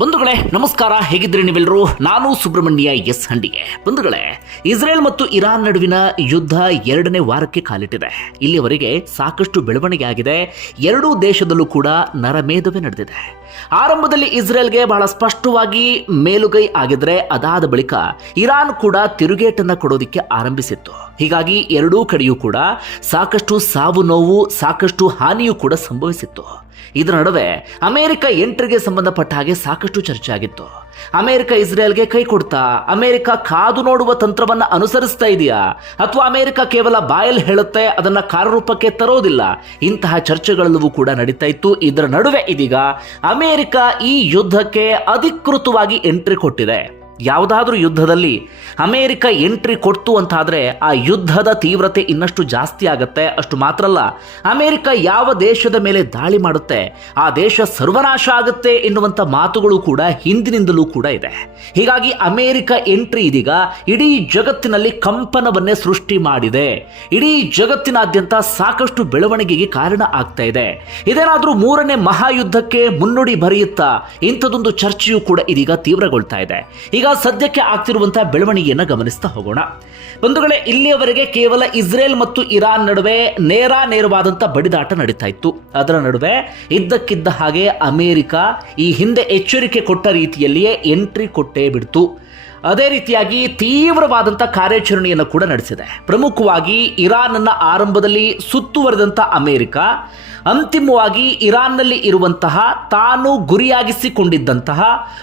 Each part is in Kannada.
ಬಂಧುಗಳೇ, ನಮಸ್ಕಾರ. ಹೇಗಿದ್ರಿ ನೀವೆಲ್ಲರೂ? ನಾನು ಸುಬ್ರಹ್ಮಣ್ಯ ಎಸ್ ಹಂಡಿಗೆ. ಬಂಧುಗಳೇ, ಇಸ್ರೇಲ್ ಮತ್ತು ಇರಾನ್ ನಡುವಿನ ಯುದ್ಧ ಎರಡನೇ ವಾರಕ್ಕೆ ಕಾಲಿಟ್ಟಿದೆ. ಇಲ್ಲಿವರೆಗೆ ಸಾಕಷ್ಟು ಬೆಳವಣಿಗೆ ಆಗಿದೆ ಎರಡೂ ದೇಶದಲ್ಲೂ ಕೂಡ ನರಮೇಧವೇ ನಡೆದಿದೆ. ಆರಂಭದಲ್ಲಿ ಇಸ್ರೇಲ್ಗೆ ಬಹಳ ಸ್ಪಷ್ಟವಾಗಿ ಮೇಲುಗೈ ಆಗಿದ್ರೆ ಅದಾದ ಬಳಿಕ ಇರಾನ್ ಕೂಡ ತಿರುಗೇಟನ್ನು ಕೊಡೋದಕ್ಕೆ ಆರಂಭಿಸಿತ್ತು. ಹೀಗಾಗಿ ಎರಡೂ ಕಡೆಯೂ ಕೂಡ ಸಾಕಷ್ಟು ಸಾವು ನೋವು, ಸಾಕಷ್ಟು ಹಾನಿಯೂ ಕೂಡ ಸಂಭವಿಸಿತ್ತು. ಇದರ ನಡುವೆ ಅಮೆರಿಕ ಎಂಟ್ರಿಗೆ ಸಂಬಂಧಪಟ್ಟ ಹಾಗೆ ಸಾಕಷ್ಟು ಚರ್ಚೆ ಆಗಿತ್ತು. ಅಮೆರಿಕ ಇಸ್ರೇಲ್ಗೆ ಕೈ ಕೊಡ್ತಾ ಅಮೆರಿಕ ಕಾದು ನೋಡುವ ತಂತ್ರವನ್ನ ಅನುಸರಿಸ್ತಾ ಇದೆಯಾ? ಅಥವಾ ಅಮೆರಿಕ ಕೇವಲ ಬಾಯಲ್ಲಿ ಹೇಳುತ್ತೆ, ಅದನ್ನ ಕಾರ್ಯರೂಪಕ್ಕೆ ತರೋದಿಲ್ಲ? ಇಂತಹ ಚರ್ಚೆಗಳೆಲ್ಲವೂ ಕೂಡ ನಡೀತಾ ಇತ್ತು. ಇದರ ನಡುವೆ ಇದೀಗ ಅಮೆರಿಕ ಈ ಯುದ್ಧಕ್ಕೆ ಅಧಿಕೃತವಾಗಿ ಎಂಟ್ರಿ ಕೊಟ್ಟಿದೆ. ಯಾವುದಾದ್ರೂ ಯುದ್ಧದಲ್ಲಿ ಅಮೇರಿಕ ಎಂಟ್ರಿ ಕೊಡ್ತು ಅಂತಾದ್ರೆ ಆ ಯುದ್ಧದ ತೀವ್ರತೆ ಇನ್ನಷ್ಟು ಜಾಸ್ತಿ ಆಗುತ್ತೆ. ಅಷ್ಟು ಮಾತ್ರ ಅಲ್ಲ, ಅಮೇರಿಕ ಯಾವ ದೇಶದ ಮೇಲೆ ದಾಳಿ ಮಾಡುತ್ತೆ, ಆ ದೇಶ ಸರ್ವನಾಶ ಆಗುತ್ತೆ ಎನ್ನುವಂಥ ಮಾತುಗಳು ಕೂಡ ಹಿಂದಿನಿಂದಲೂ ಕೂಡ ಇದೆ. ಹೀಗಾಗಿ ಅಮೇರಿಕ ಎಂಟ್ರಿ ಇದೀಗ ಇಡೀ ಜಗತ್ತಿನಲ್ಲಿ ಕಂಪನವನ್ನೇ ಸೃಷ್ಟಿ ಮಾಡಿದೆ. ಇಡೀ ಜಗತ್ತಿನಾದ್ಯಂತ ಸಾಕಷ್ಟು ಬೆಳವಣಿಗೆಗೆ ಕಾರಣ ಆಗ್ತಾ ಇದೆ. ಇದೇನಾದರೂ ಮೂರನೇ ಮಹಾಯುದ್ಧಕ್ಕೆ ಮುನ್ನುಡಿ ಬರೆಯುತ್ತಾ ಇಂಥದೊಂದು ಚರ್ಚೆಯೂ ಕೂಡ ಇದೀಗ ತೀವ್ರಗೊಳ್ತಾ ಇದೆ. ಈಗ ಸದ್ಯಕ್ಕೆ ಆಗ್ತಿರುವಂತಹ ಬೆಳವಣಿಗೆಯನ್ನು ಗಮನಿಸ್ತಾ ಹೋಗೋಣ. ಬಂಧುಗಳೇ, ಇಲ್ಲಿಯವರೆಗೆ ಕೇವಲ ಇಸ್ರೇಲ್ ಮತ್ತು ಇರಾನ್ ನಡುವೆ ನೇರ ನೇರವಾದಂಥ ಬಡಿದಾಟ ನಡೀತಾ ಇತ್ತು. ಅದರ ನಡುವೆ ಇದ್ದಕ್ಕಿದ್ದ ಹಾಗೆ ಅಮೆರಿಕ ಈ ಹಿಂದೆ ಎಚ್ಚರಿಕೆ ಕೊಟ್ಟ ರೀತಿಯಲ್ಲಿಯೇ ಎಂಟ್ರಿ ಕೊಟ್ಟೇ ಬಿಡ್ತು. ಅದೇ ರೀತಿಯಾಗಿ ತೀವ್ರವಾದಂಥ ಕಾರ್ಯಾಚರಣೆಯನ್ನು ಕೂಡ ನಡೆಸಿದೆ. ಪ್ರಮುಖವಾಗಿ ಇರಾನ್ ಅನ್ನ ಆರಂಭದಲ್ಲಿ ಸುತ್ತುವರೆದಂಥ ಅಮೆರಿಕ ಅಂತಿಮವಾಗಿ ಇರಾನ್ನಲ್ಲಿ ಇರುವಂತಹ ತಾನು ಗುರಿಯಾಗಿಸಿಕೊಂಡಿದ್ದಂತಹ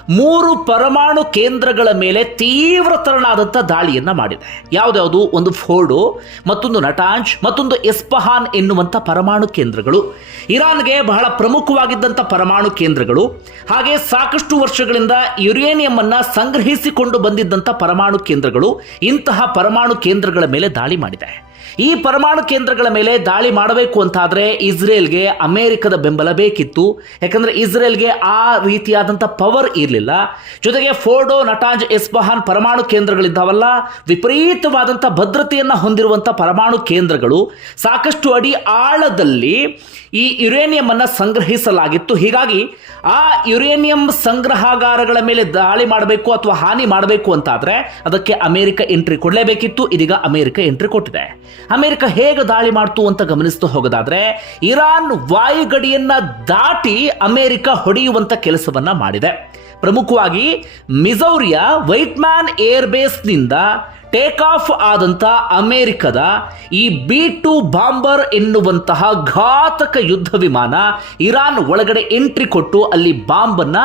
ಮೂರು ಪರಮಾಣು ಕೇಂದ್ರಗಳ ಮೇಲೆ ತೀವ್ರ ದಾಳಿಯನ್ನು ದಾಳಿಯನ್ನ ಮಾಡಿದೆ. ಯಾವುದ್ಯಾವುದು ಒಂದು ಫೋರ್ಡು, ಮತ್ತೊಂದು ನಟಾಂಜ್, ಮತ್ತೊಂದು ಎಸ್ಪಹಾನ್ ಎನ್ನುವಂಥ ಪರಮಾಣು ಕೇಂದ್ರಗಳು. ಇರಾನ್ಗೆ ಬಹಳ ಪ್ರಮುಖವಾಗಿದ್ದಂಥ ಪರಮಾಣು ಕೇಂದ್ರಗಳು. ಹಾಗೆ ಸಾಕಷ್ಟು ವರ್ಷಗಳಿಂದ ಯುರೇನಿಯಂ ಅನ್ನು ಸಂಗ್ರಹಿಸಿಕೊಂಡು ಬಂದಿದ್ದಂಥ ಪರಮಾಣು ಕೇಂದ್ರಗಳು ಇಂತಹ ಪರಮಾಣು ಕೇಂದ್ರಗಳ ಮೇಲೆ ದಾಳಿ ಮಾಡಿದೆ. ಈ ಪರಮಾಣು ಕೇಂದ್ರಗಳ ಮೇಲೆ ದಾಳಿ ಮಾಡಬೇಕು ಅಂತಾದರೆ ಇಸ್ರೇಲ್ಗೆ ಅಮೆರಿಕದ ಬೆಂಬಲ ಬೇಕಿತ್ತು. ಯಾಕಂದರೆ ಇಸ್ರೇಲ್ಗೆ ಆ ರೀತಿಯಾದಂಥ ಪವರ್ ಇರಲಿಲ್ಲ. ಜೊತೆಗೆ ಫೋರ್ಡೋ, ನಟಾಂಜ್, ಎಸ್ಬಹಾನ್ ಪರಮಾಣು ಕೇಂದ್ರಗಳಿದ್ದಾವಲ್ಲ, ವಿಪರೀತವಾದಂಥ ಭದ್ರತೆಯನ್ನು ಹೊಂದಿರುವಂಥ ಪರಮಾಣು ಕೇಂದ್ರಗಳು ಸಾಕಷ್ಟು ಅಡಿ ಆಳದಲ್ಲಿ ಈ ಯುರೇನಿಯಂ ಅನ್ನು ಸಂಗ್ರಹಿಸಲಾಗಿತ್ತು. ಹೀಗಾಗಿ ಆ ಯುರೇನಿಯಂ ಸಂಗ್ರಹಾಗಾರಗಳ ಮೇಲೆ ದಾಳಿ ಮಾಡಬೇಕು ಅಥವಾ ಹಾನಿ ಮಾಡಬೇಕು ಅಂತಾದರೆ ಅದಕ್ಕೆ ಅಮೆರಿಕ ಎಂಟ್ರಿ ಕೊಡಲೇಬೇಕಿತ್ತು. ಇದೀಗ ಅಮೆರಿಕ ಎಂಟ್ರಿ ಕೊಟ್ಟಿದೆ. ಅಮೆರಿಕ ಹೇಗೆ ದಾಳಿ ಮಾಡ್ತು ಅಂತ ಗಮನಿಸ್ತಾ ಹೋಗೋದಾದ್ರೆ, ಇರಾನ್ ವಾಯುಗಡಿಯನ್ನ ದಾಟಿ ಅಮೆರಿಕ ಹೊಡೆಯುವಂತ ಕೆಲಸವನ್ನ ಮಾಡಿದೆ. ಪ್ರಮುಖವಾಗಿ, ಮಿಸೌರಿಯ ವೈಟ್ಮ್ಯಾನ್ ಏರ್ ಬೇಸ್ನಿಂದ ಟೇಕ್ ಆಫ್ ಆದಂತ ಅಮೆರಿಕದ ಈ ಬಿ ಟು ಬಾಂಬರ್ ಎನ್ನುವಂತಹ ಘಾತಕ ಯುದ್ಧ ವಿಮಾನ ಇರಾನ್ ಒಳಗಡೆ ಎಂಟ್ರಿ ಕೊಟ್ಟು ಅಲ್ಲಿ ಬಾಂಬನ್ನ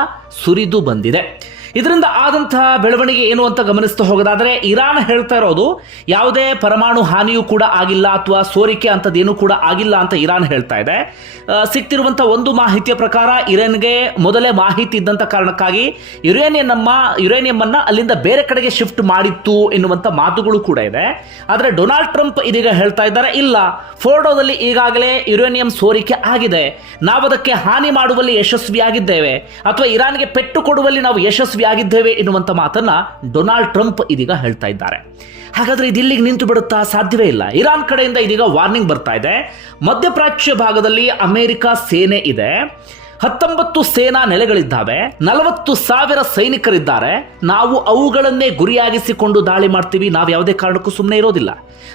ಸುರಿದು ಬಂದಿದೆ. ಇದರಿಂದ ಆದಂತಹ ಬೆಳವಣಿಗೆ ಏನು ಅಂತ ಗಮನಿಸ್ತಾ ಹೋಗೋದಾದ್ರೆ ಇರಾನ್ ಹೇಳ್ತಾ ಇರೋದು, ಯಾವುದೇ ಪರಮಾಣು ಹಾನಿಯೂ ಕೂಡ ಆಗಿಲ್ಲ ಅಥವಾ ಸೋರಿಕೆ ಅಂತದೇನು ಕೂಡ ಆಗಿಲ್ಲ ಅಂತ ಇರಾನ್ ಹೇಳ್ತಾ ಇದೆ. ಸಿಕ್ತಿರುವಂತ ಒಂದು ಮಾಹಿತಿಯ ಪ್ರಕಾರ ಇರಾನ್ಗೆ ಮೊದಲೇ ಮಾಹಿತಿ ಇದ್ದಂತ ಕಾರಣಕ್ಕಾಗಿ ಯುರೇನಿಯಂ ನಮ್ಮ ಯುರೇನಿಯಂ ಅನ್ನ ಅಲ್ಲಿಂದ ಬೇರೆ ಕಡೆಗೆ ಶಿಫ್ಟ್ ಮಾಡಿತ್ತು ಎನ್ನುವಂತ ಮಾತುಗಳು ಕೂಡ ಇದೆ. ಆದರೆ ಡೊನಾಲ್ಡ್ ಟ್ರಂಪ್ ಇದೀಗ ಹೇಳ್ತಾ ಇದ್ದಾರೆ, ಇಲ್ಲ, ಫೋರ್ಡೋದಲ್ಲಿ ಈಗಾಗಲೇ ಯುರೇನಿಯಂ ಸೋರಿಕೆ ಆಗಿದೆ. ನಾವು ಅದಕ್ಕೆ ಹಾನಿ ಮಾಡುವಲ್ಲಿ ಯಶಸ್ವಿಯಾಗಿದ್ದೇವೆ. ಅಥವಾ ಇರಾನ್ಗೆ ಪೆಟ್ಟು ಕೊಡುವಲ್ಲಿ ನಾವು ಯಶಸ್ವಿಯಾಗಿದ್ದೇವೆ ಎನ್ನುವಂಥ ಮಾತನ್ನ ಡೊನಾಲ್ಡ್ ಟ್ರಂಪ್ ಇದೀಗ ಹೇಳ್ತಾ ಇದ್ದಾರೆ. ಹಾಗಾದ್ರೆ ಇದು ಇಲ್ಲಿಗೆ ನಿಂತು ಬಿಡುತ್ತಾ? ಸಾಧ್ಯವೇ ಇಲ್ಲ. ಇರಾನ್ ಕಡೆಯಿಂದ ಇದೀಗ ವಾರ್ನಿಂಗ್ ಬರ್ತಾ ಇದೆ. ಮಧ್ಯಪ್ರಾಚ್ಯ ಭಾಗದಲ್ಲಿ ಅಮೆರಿಕ ಸೇನೆ ಇದೆ. ಹತ್ತೊಂಬತ್ತು ಸೇನಾ ನೆಲೆಗಳಿದ್ದಾವೆ. ನಲವತ್ತು ಸಾವಿರ ಸೈನಿಕರಿದ್ದಾರೆ. ನಾವು ಅವುಗಳನ್ನೇ ಗುರಿಯಾಗಿಸಿಕೊಂಡು ದಾಳಿ ಮಾಡ್ತೀವಿ. ನಾವು ಯಾವುದೇ ಕಾರಣಕ್ಕೂ ಸುಮ್ಮನೆ ಇರೋದಿಲ್ಲ.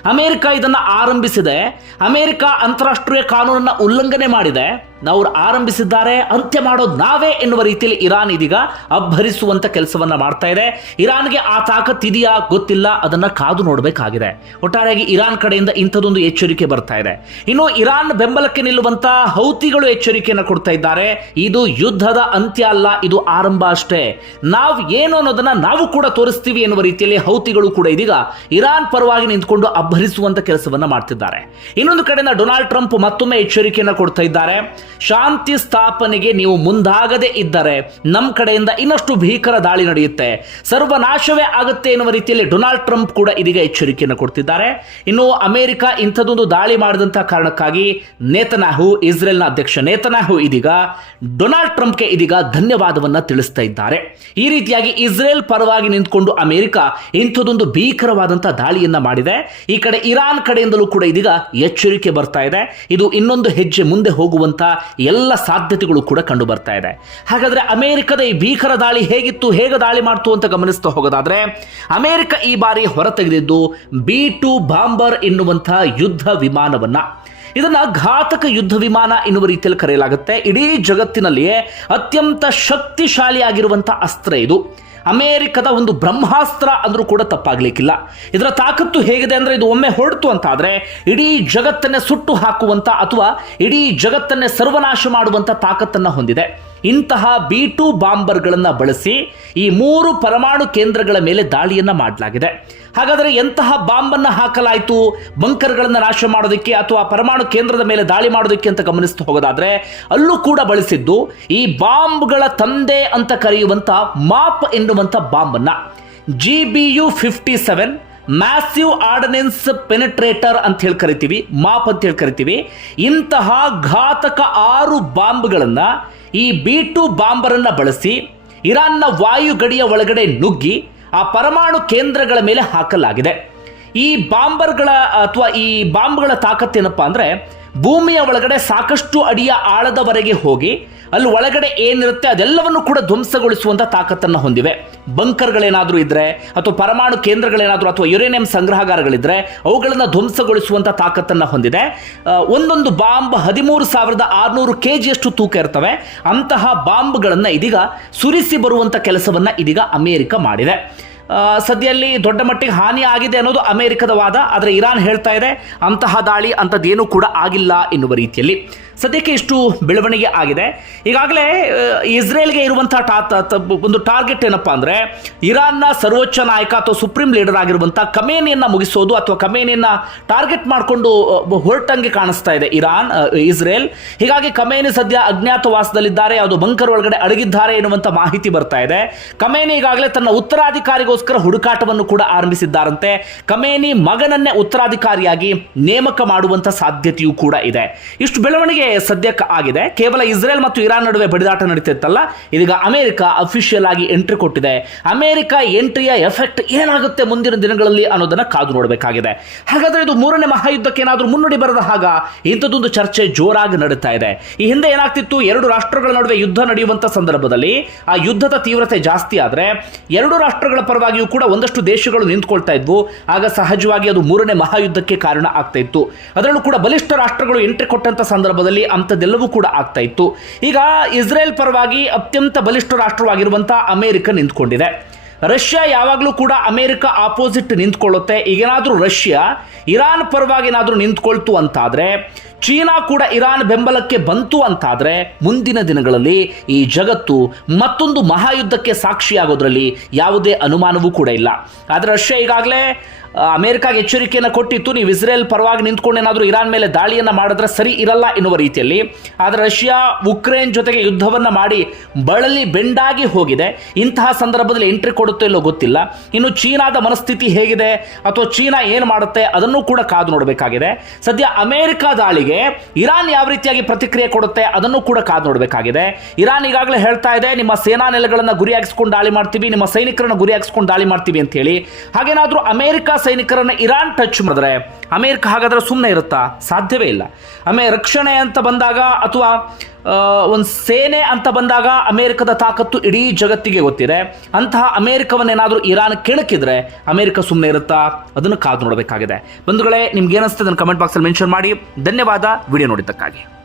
ಅಮೆರಿಕ ಇದನ್ನ ಆರಂಭಿಸಿದೆ. ಅಮೆರಿಕ ಅಂತಾರಾಷ್ಟ್ರೀಯ ಕಾನೂನನ್ನ ಉಲ್ಲಂಘನೆ ಮಾಡಿದೆ. ಅವ್ರು ಆರಂಭಿಸಿದ್ದಾರೆ, ಅಂತ್ಯ ಮಾಡೋದು ನಾವೇ ಎನ್ನುವ ರೀತಿಯಲ್ಲಿ ಇರಾನ್ ಇದೀಗ ಅಬ್ಬರಿಸುವಂತ ಕೆಲಸವನ್ನ ಮಾಡ್ತಾ ಇದೆ. ಇರಾನ್ಗೆ ಆ ತಾಕತ್ ಇದೆಯಾ ಗೊತ್ತಿಲ್ಲ, ಅದನ್ನ ಕಾದು ನೋಡಬೇಕಾಗಿದೆ. ಒಟ್ಟಾರೆಯಾಗಿ ಇರಾನ್ ಕಡೆಯಿಂದ ಇಂಥದೊಂದು ಎಚ್ಚರಿಕೆ ಬರ್ತಾ ಇದೆ. ಇನ್ನು ಇರಾನ್ ಬೆಂಬಲಕ್ಕೆ ನಿಲ್ಲುವಂತ ಹೌತಿಗಳು ಎಚ್ಚರಿಕೆಯನ್ನು ಕೊಡ್ತಾ ಇದ್ದಾರೆ. ಇದು ಯುದ್ಧದ ಅಂತ್ಯ ಅಲ್ಲ, ಇದು ಆರಂಭ ಅಷ್ಟೇ. ನಾವು ಏನು ಅನ್ನೋದನ್ನ ನಾವು ಕೂಡ ತೋರಿಸ್ತೀವಿ ಎನ್ನುವ ರೀತಿಯಲ್ಲಿ ಹೌತಿಗಳು ಕೂಡ ಇದೀಗ ಇರಾನ್ ಪರವಾಗಿ ನಿಂತ್ಕೊಂಡು ಅಬ್ಬರಿಸುವಂತ ಕೆಲಸವನ್ನ ಮಾಡ್ತಿದ್ದಾರೆ. ಇನ್ನೊಂದು ಕಡೆಯಿಂದ ಡೊನಾಲ್ಡ್ ಟ್ರಂಪ್ ಮತ್ತೊಮ್ಮೆ ಎಚ್ಚರಿಕೆಯನ್ನು ಕೊಡ್ತಾ ಇದ್ದಾರೆ. ಶಾಂತಿ ಸ್ಥಾಪನೆಗೆ ನೀವು ಮುಂದಾಗದೇ ಇದ್ದರೆ ನಮ್ಮ ಕಡೆಯಿಂದ ಇನ್ನಷ್ಟು ಭೀಕರ ದಾಳಿ ನಡೆಯುತ್ತೆ. ಸರ್ವನಾಶವೇ ಆಗುತ್ತೆ ಎನ್ನುವ ರೀತಿಯಲ್ಲಿ ಡೊನಾಲ್ಡ್ ಟ್ರಂಪ್ ಕೂಡ ಇದೀಗ ಎಚ್ಚರಿಕೆಯನ್ನು ಕೊಡ್ತಿದ್ದಾರೆ. ಇನ್ನು ಅಮೆರಿಕ ಇಂಥದ್ದೊಂದು ದಾಳಿ ಮಾಡಿದಂತಹ ಕಾರಣಕ್ಕಾಗಿ ನೇತನಾಹು ಇಸ್ರೇಲ್ನ ಅಧ್ಯಕ್ಷ ನೇತನಾಹು ಇದೀಗ ಡೊನಾಲ್ಡ್ ಟ್ರಂಪ್ಗೆ ಇದೀಗ ಧನ್ಯವಾದವನ್ನ ತಿಳಿಸ್ತಾ ಇದ್ದಾರೆ. ಈ ರೀತಿಯಾಗಿ ಇಸ್ರೇಲ್ ಪರವಾಗಿ ನಿಂತ್ಕೊಂಡು ಅಮೆರಿಕ ಇಂಥದೊಂದು ಭೀಕರವಾದಂತಹ ದಾಳಿಯನ್ನ ಮಾಡಿದೆ. ಈ ಕಡೆ ಇರಾನ್ ಕಡೆಯಿಂದಲೂ ಕೂಡ ಇದೀಗ ಎಚ್ಚರಿಕೆ ಬರ್ತಾ ಇದೆ. ಇದು ಇನ್ನೊಂದು ಹೆಜ್ಜೆ ಮುಂದೆ ಹೋಗುವಂತ ಎಲ್ಲ ಸಾಧ್ಯತೆಗಳು ಕೂಡ ಕಂಡು ಬರ್ತಾ ಇದೆ. ಹಾಗಾದರೆ ಅಮೆರಿಕದ ಈ ಭೀಕರ ದಾಳಿ ಹೇಗಿತ್ತು, ಹೇಗೆ ದಾಳಿ ಮಾಡ್ತು ಅಂತ ಗಮನಿಸ್ತಾ ಹೋಗೋದಾದ್ರೆ, ಅಮೆರಿಕ ಈ ಬಾರಿ ಹೊರತೆಗೆದಿದ್ದು ಬಿ ಟು ಬಾಂಬರ್ ಎನ್ನುವಂತಹ ಯುದ್ಧ ವಿಮಾನವನ್ನ. ಇದನ್ನ ಘಾತಕ ಯುದ್ಧ ವಿಮಾನ ಎನ್ನುವ ರೀತಿಯಲ್ಲಿ ಕರೆಯಲಾಗುತ್ತೆ. ಇಡೀ ಜಗತ್ತಿನಲ್ಲಿಯೇ ಅತ್ಯಂತ ಶಕ್ತಿಶಾಲಿಯಾಗಿರುವಂತಹ ಅಸ್ತ್ರ ಇದು. ಅಮೆರಿಕದ ಒಂದು ಬ್ರಹ್ಮಾಸ್ತ್ರ ಅಂದರೂ ಕೂಡ ತಪ್ಪಾಗಲಿಕ್ಕಿಲ್ಲ. ಇದರ ತಾಕತ್ತು ಹೇಗಿದೆ ಅಂದರೆ ಇದು ಒಮ್ಮೆ ಹೊರಡ್ತು ಅಂತಾದರೆ ಇಡೀ ಜಗತ್ತನ್ನೇ ಸುಟ್ಟು ಹಾಕುವಂಥ ಅಥವಾ ಇಡೀ ಜಗತ್ತನ್ನೇ ಸರ್ವನಾಶ ಮಾಡುವಂಥ ತಾಕತ್ತನ್ನು ಹೊಂದಿದೆ. ಇಂತಹ ಬಿ ಟು ಬಾಂಬರ್ಗಳನ್ನು ಬಳಸಿ ಈ ಮೂರು ಪರಮಾಣು ಕೇಂದ್ರಗಳ ಮೇಲೆ ದಾಳಿಯನ್ನು ಮಾಡಲಾಗಿದೆ. ಹಾಗಾದರೆ ಎಂತಹ ಬಾಂಬನ್ನು ಹಾಕಲಾಯಿತು? ಬಂಕರ್ಗಳನ್ನು ನಾಶ ಮಾಡೋದಕ್ಕೆ ಅಥವಾ ಪರಮಾಣು ಕೇಂದ್ರದ ಮೇಲೆ ದಾಳಿ ಮಾಡೋದಕ್ಕೆ ಅಂತ ಗಮನಿಸ್ತಾ ಹೋಗೋದಾದರೆ ಅಲ್ಲೂ ಕೂಡ ಬಳಸಿದ್ದು ಈ ಬಾಂಬ್ಗಳ ತಂದೆ ಅಂತ ಕರೆಯುವಂಥ ಮಾಪ್ ಎನ್ನುವಂಥ ಬಾಂಬನ್ನು. G B U fifty seven massive ordnance penetrator ಅಂತ ಹೇಳಿ ಕರಿತೀವಿ, ಮಾಪ್ ಅಂತ ಹೇಳಿ ಕರಿತೀವಿ. ಇಂತಹ ಘಾತಕ ಆರು ಬಾಂಬ್ಗಳನ್ನ ಈ ಬಿ ಟು ಬಾಂಬರನ್ನು ಬಳಸಿ ಇರಾನ್ನ ವಾಯು ಗಡಿಯ ಒಳಗಡೆ ನುಗ್ಗಿ ಆ ಪರಮಾಣು ಕೇಂದ್ರಗಳ ಮೇಲೆ ಹಾಕಲಾಗಿದೆ. ಈ ಬಾಂಬರ್ಗಳ ಅಥವಾ ಈ ಬಾಂಬ್ಗಳ ತಾಕತ್ತೇನಪ್ಪ ಅಂದರೆ ಭೂಮಿಯ ಒಳಗಡೆ ಸಾಕಷ್ಟು ಅಡಿಯ ಆಳದವರೆಗೆ ಹೋಗಿ ಅಲ್ಲಿ ಒಳಗಡೆ ಏನಿರುತ್ತೆ ಅದೆಲ್ಲವನ್ನು ಕೂಡ ಧ್ವಂಸಗೊಳಿಸುವಂಥ ತಾಕತ್ತನ್ನು ಹೊಂದಿವೆ. ಬಂಕರ್ಗಳೇನಾದರೂ ಇದ್ದರೆ ಅಥವಾ ಪರಮಾಣು ಕೇಂದ್ರಗಳೇನಾದರೂ ಅಥವಾ ಯುರೇನಿಯಂ ಸಂಗ್ರಹಗಾರಗಳಿದ್ರೆ ಅವುಗಳನ್ನು ಧ್ವಂಸಗೊಳಿಸುವಂಥ ತಾಕತ್ತನ್ನು ಹೊಂದಿದೆ. ಒಂದೊಂದು ಬಾಂಬ್ ಹದಿಮೂರು ಸಾವಿರದ ಆರುನೂರು ಕೆ ಜಿಯಷ್ಟು ತೂಕ ಇರ್ತವೆ. ಅಂತಹ ಬಾಂಬ್ಗಳನ್ನು ಇದೀಗ ಸುರಿಸಿ ಬರುವಂತ ಕೆಲಸವನ್ನು ಇದೀಗ ಅಮೇರಿಕ ಮಾಡಿದೆ. ಸದ್ಯಲ್ಲಿ ದೊಡ್ಡ ಮಟ್ಟಿಗೆ ಹಾನಿ ಆಗಿದೆ ಅನ್ನೋದು ಅಮೆರಿಕದ ವಾದ, ಆದರೆ ಇರಾನ್ ಹೇಳ್ತಾ ಇದೆ, ಅಂತಹ ದಾಳಿ ಅಂಥದ್ದೇನೂ ಕೂಡ ಆಗಿಲ್ಲ ಎನ್ನುವ ರೀತಿಯಲ್ಲಿ. ಸದ್ಯಕ್ಕೆ ಇಷ್ಟು ಬೆಳವಣಿಗೆ ಆಗಿದೆ. ಈಗಾಗಲೇ ಇಸ್ರೇಲ್ಗೆ ಇರುವಂಥ ಟಾ ಒಂದು ಟಾರ್ಗೆಟ್ ಏನಪ್ಪಾ ಅಂದ್ರೆ, ಇರಾನ್ನ ಸರ್ವೋಚ್ಚ ನಾಯಕ ಅಥವಾ ಸುಪ್ರೀಂ ಲೀಡರ್ ಆಗಿರುವಂಥ ಕಮೇನಿಯನ್ನು ಮುಗಿಸೋದು ಅಥವಾ ಕಮೇನಿಯನ್ನು ಟಾರ್ಗೆಟ್ ಮಾಡಿಕೊಂಡು ಹೊರಟಂಗೆ ಕಾಣಿಸ್ತಾ ಇದೆ ಇರಾನ್ ಇಸ್ರೇಲ್. ಹೀಗಾಗಿ ಕಮೇನಿ ಸದ್ಯ ಅಜ್ಞಾತವಾಸದಲ್ಲಿದ್ದಾರೆ, ಅದು ಬಂಕರ್ ಒಳಗಡೆ ಅಡಗಿದ್ದಾರೆ ಎನ್ನುವಂಥ ಮಾಹಿತಿ ಬರ್ತಾ ಇದೆ. ಕಮೇನಿ ಈಗಾಗಲೇ ತನ್ನ ಉತ್ತರಾಧಿಕಾರಿಗೋಸ್ಕರ ಹುಡುಕಾಟವನ್ನು ಕೂಡ ಆರಂಭಿಸಿದ್ದಾರಂತೆ. ಕಮೇನಿ ಮಗನನ್ನೇ ಉತ್ತರಾಧಿಕಾರಿಯಾಗಿ ನೇಮಕ ಮಾಡುವಂತ ಸಾಧ್ಯತೆಯೂ ಕೂಡ ಇದೆ. ಇಷ್ಟು ಬೆಳವಣಿಗೆ ಸದ್ಯಕ್ಕೆ ಆಗಿದೆ. ಕೇವಲ ಇಸ್ರೇಲ್ ಮತ್ತು ಇರಾನ್ ನಡುವೆ ಬಡಿದಾಟ ನಡೀತಿತ್ತಲ್ಲ, ಇದೀಗ ಅಮೆರಿಕ ಅಫಿಷಿಯಲ್ ಆಗಿ ಎಂಟ್ರಿ ಕೊಟ್ಟಿದೆ. ಅಮೆರಿಕ ಎಂಟ್ರಿಯ ಎಫೆಕ್ಟ್ ಏನಾಗುತ್ತೆ ಮುಂದಿನ ದಿನಗಳಲ್ಲಿ ಅನ್ನೋದನ್ನ ಕಾದು ನೋಡಬೇಕಾಗಿದೆ. ಹಾಗಾದ್ರೆ ಇದು ಮೂರನೇ ಮಹಾಯುದ್ಧಕ್ಕೆ ಏನಾದರೂ ಮುನ್ನುಡಿ ಬರದ ಹಾಗ? ಇಂಥದ್ದೊಂದು ಚರ್ಚೆ ಜೋರಾಗಿ ನಡೀತಾ ಇದೆ. ಈ ಹಿಂದೆ ಏನಾಗ್ತಿತ್ತು? ಎರಡು ರಾಷ್ಟ್ರಗಳ ನಡುವೆ ಯುದ್ಧ ನಡೆಯುವಂತ ಸಂದರ್ಭದಲ್ಲಿ ಆ ಯುದ್ಧದ ತೀವ್ರತೆ ಜಾಸ್ತಿ ಆದ್ರೆ, ಎರಡು ರಾಷ್ಟ್ರಗಳ ಪರವಾಗಿಯೂ ಕೂಡ ಒಂದಷ್ಟು ದೇಶಗಳು ನಿಂತ್ಕೊಳ್ತಾ ಇದ್ವು. ಆಗ ಸಹಜವಾಗಿ ಅದು ಮೂರನೇ ಮಹಾಯುದ್ಧಕ್ಕೆ ಕಾರಣ ಆಗ್ತಾ ಇತ್ತು. ಅದರಲ್ಲೂ ಕೂಡ ಬಲಿಷ್ಠ ರಾಷ್ಟ್ರಗಳು ಎಂಟ್ರಿ ಕೊಟ್ಟಂತ ಸಂದರ್ಭದಲ್ಲಿ ಅಂಥದ್ದೆಲ್ಲವೂ ಕೂಡ ಆಗ್ತಾ ಇತ್ತು. ಈಗ ಇಸ್ರೇಲ್ ಪರವಾಗಿ ಅತ್ಯಂತ ಬಲಿಷ್ಠ ರಾಷ್ಟ್ರವಾಗಿರುವಂಥ ಅಮೆರಿಕ ನಿಂತ್ಕೊಂಡಿದೆ. ರಷ್ಯಾ ಯಾವಾಗಲೂ ಕೂಡ ಅಮೆರಿಕ ಆಪೋಸಿಟ್ ನಿಂತ್ಕೊಳ್ಳುತ್ತೆ. ಈಗೇನಾದರೂ ರಷ್ಯಾ ಇರಾನ್ ಪರವಾಗಿ ಏನಾದರೂ ನಿಂತ್ಕೊಳ್ತು ಅಂತಾದ್ರೆ ಚೀನಾ ಕೂಡ ಇರಾನ್ ಬೆಂಬಲಕ್ಕೆ ಬಂತು ಅಂತಾದರೆ ಮುಂದಿನ ದಿನಗಳಲ್ಲಿ ಈ ಜಗತ್ತು ಮತ್ತೊಂದು ಮಹಾಯುದ್ಧಕ್ಕೆ ಸಾಕ್ಷಿಯಾಗೋದ್ರಲ್ಲಿ ಯಾವುದೇ ಅನುಮಾನವೂ ಕೂಡ ಇಲ್ಲ. ಆದರೆ ರಷ್ಯಾ ಈಗಾಗಲೇ ಅಮೆರಿಕಾಗೆ ಎಚ್ಚರಿಕೆಯನ್ನು ಕೊಟ್ಟಿತ್ತು. ನೀವು ಇಸ್ರೇಲ್ ಪರವಾಗಿ ನಿಂತ್ಕೊಂಡು ಏನಾದರೂ ಇರಾನ್ ಮೇಲೆ ದಾಳಿಯನ್ನು ಮಾಡಿದ್ರೆ ಸರಿ ಇರಲ್ಲ ಎನ್ನುವ ರೀತಿಯಲ್ಲಿ. ಆದರೆ ರಷ್ಯಾ ಉಕ್ರೇನ್ ಜೊತೆಗೆ ಯುದ್ಧವನ್ನು ಮಾಡಿ ಬಳಲಿ ಬೆಂಡಾಗಿ ಹೋಗಿದೆ. ಇಂತಹ ಸಂದರ್ಭದಲ್ಲಿ ಎಂಟ್ರಿ ಕೊಡುತ್ತೋ ಇಲ್ಲೋ ಗೊತ್ತಿಲ್ಲ. ಇನ್ನು ಚೀನಾದ ಮನಸ್ಥಿತಿ ಹೇಗಿದೆ? ಅಥವಾ ಚೀನಾ ಏನು ಮಾಡುತ್ತೆ? ಅದನ್ನು ಕೂಡ ಕಾದು ನೋಡಬೇಕಾಗಿದೆ. ಸದ್ಯ ಅಮೆರಿಕ ದಾಳಿಗೆ ಇರಾನ್ ಯಾವ ರೀತಿಯಾಗಿ ಪ್ರತಿಕ್ರಿಯೆ ಕೊಡುತ್ತೆ ಅದನ್ನು ಕೂಡ ಕಾದು ನೋಡಬೇಕಾಗಿದೆ. ಇರಾನ್ ಈಗಾಗಲೇ ಹೇಳ್ತಾ ಇದೆ, ನಿಮ್ಮ ಸೇನಾ ನೆಲೆಗಳನ್ನು ಗುರಿಯಾಗಿಸ್ಕೊಂಡು ದಾಳಿ ಮಾಡ್ತೀವಿ, ನಿಮ್ಮ ಸೈನಿಕರನ್ನ ಗುರಿಯಾಗಿಸ್ಕೊಂಡು ದಾಳಿ ಮಾಡ್ತೀವಿ ಅಂತ ಹೇಳಿ. ಹಾಗೇನಾದ್ರೂ ಅಮೆರಿಕ ಸೈನಿಕರನ್ನ ಇರಾನ್ ಟಚ್ ಮಾಡಿದ್ರೆ, ಅಮೆರಿಕ ಹಾಗಾದ್ರೆ ಸುಮ್ಮನೆ ಇರುತ್ತಾ? ಸಾಧ್ಯವೇ ಇಲ್ಲ. ಆಮೇಲೆ ರಕ್ಷಣೆ ಅಂತ ಬಂದಾಗ ಅಥವಾ ಒಂದು ಸೇನೆ ಅಂತ ಬಂದಾಗ ಅಮೆರಿಕದ ತಾಕತ್ತು ಇಡೀ ಜಗತ್ತಿಗೆ ಗೊತ್ತಿದೆ. ಅಂತಹ ಅಮೆರಿಕವನ್ನೇನಾದರೂ ಇರಾನ್ ಕೆಣಕಿದ್ರೆ ಅಮೆರಿಕ ಸುಮ್ಮನೆ ಇರುತ್ತಾ? ಅದನ್ನು ಕಾದು ನೋಡಬೇಕಾಗಿದೆ. ಬಂಧುಗಳೇ ನಿಮ್ಗೆ ಏನಿಸ್ತದೆ ಕಮೆಂಟ್ ಬಾಕ್ಸಲ್ಲಿ ಮೆನ್ಷನ್ ಮಾಡಿ. ಧನ್ಯವಾದ ವಿಡಿಯೋ ನೋಡಿದ್ದಕ್ಕಾಗಿ.